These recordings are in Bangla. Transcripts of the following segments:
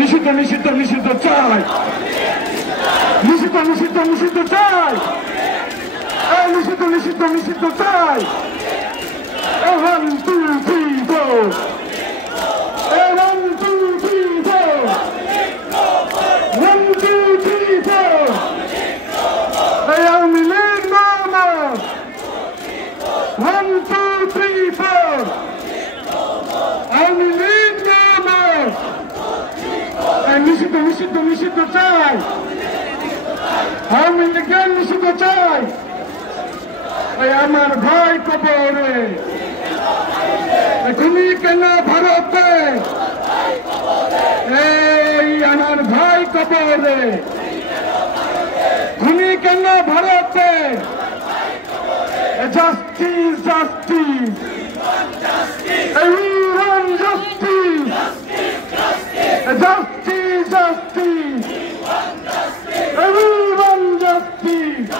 নিষিদ্ধ নিষিদ্ধ নিষিদ্ধ চাই, নিষিদ্ধ নিষিদ্ধ নিষিদ্ধ চাই, নিষিদ্ধ নিষিদ্ধ নিষিদ্ধ চাই। 1 2 3 4 1 2 3 4 1 2 3 4 আওয়ামী লীগ নামক 1 2 3 4 আওয়ামী লীগ নামক নিষিদ্ধ নিষিদ্ধ নিষিদ্ধ চাই, আওয়ামী লীগের নিষিদ্ধ চাই। আমার ভাই কবরে তুমি কেন ভারতে, এই আমার ভাই কবরে তুমি কেন ভারতে। Justice justice we want justice, justice justice we want justice।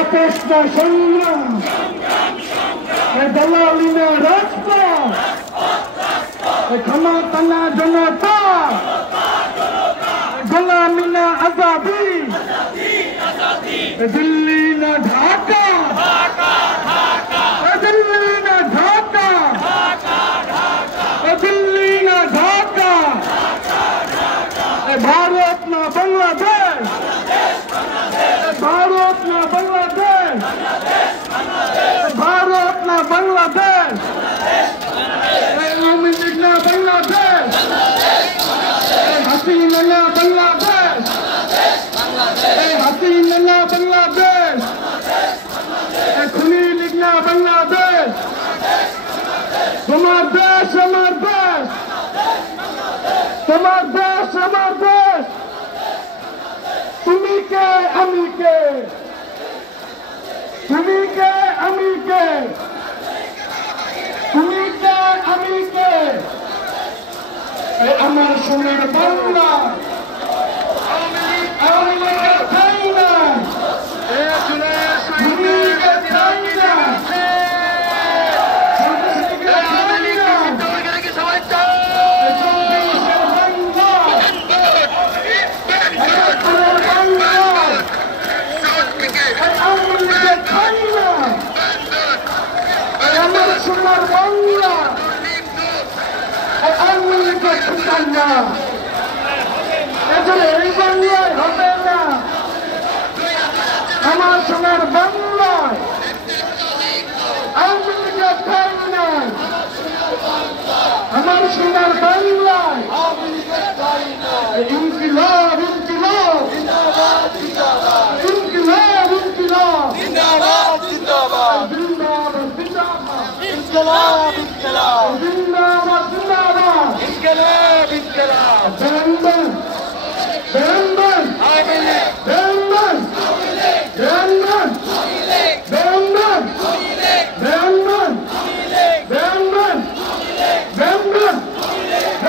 আপোষ না সংগ্রাম, দালালি না রাজপথ, ক্ষমতা না জনতা, গোলামি না আজাদি, দিল্লি না ঢাকা, দিল্লি না ঢাকা, দিল্লি না ঢাকা, ভারত না বাংলাদেশ, ভারত না বাংলাদেশ, ভারত না বাংলাদেশ, আওয়ামী লীগ না বাংলাদেশ, হাসিনা না বাংলাদেশ, হাসিনা না বাংলাদেশ, খুনি লীগ না বাংলাদেশ। তোমার দেশ আমার দেশ, তোমার দেশ আমার দেশ। তুমি কে আমি কে, তুমি কে আমি কে, তুমি কে আমি কে। আমার সোনার বাংলা আওয়ামী লীগের ঠাই না, তুমি কে ঠাই না, সোনার বাংলা আওয়ামী লীগের ঠিকান না, এজন্য এই বাংলায় হবে না। আমার সোনার বাংলায় আওয়ামী লীগের ঠাই নাই, আমার সোনার বাংলায় ইনকিলাব ইনকিলাব ইনকিলাব ইনকিলাব জিন্দাবাদ জিন্দাবাদ জিন্দাবাদ ইনকিলাব ইনকিলাব জিন্দাবাদ জিন্দাবাদ ইনকিলাব ইনকিলাব বেনবেন বেনবেন Awami League বেনবেন বেনবেন বেনবেন বেনবেন বেনবেন বেনবেন বেনবেন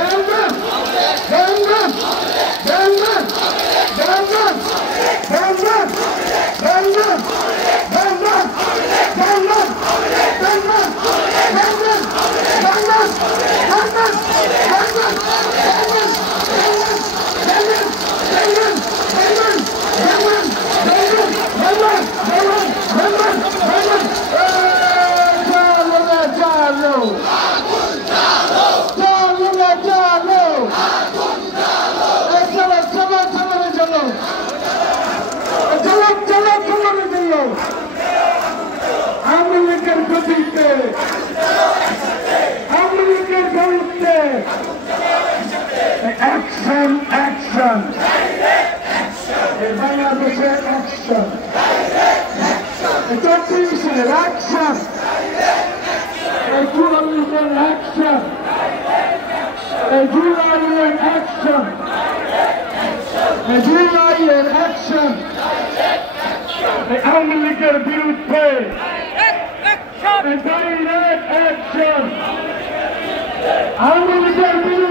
বেনবেন বেনবেন বেনবেন বেনবেন বেনবেন বেনবেন Action, action. Bangladesher action. Turkisher action. Julian action. Julian action. Julian action. Awami লীগের বিরুদ্ধে direct action. আওয়ামী লীগের বিরুদ্ধে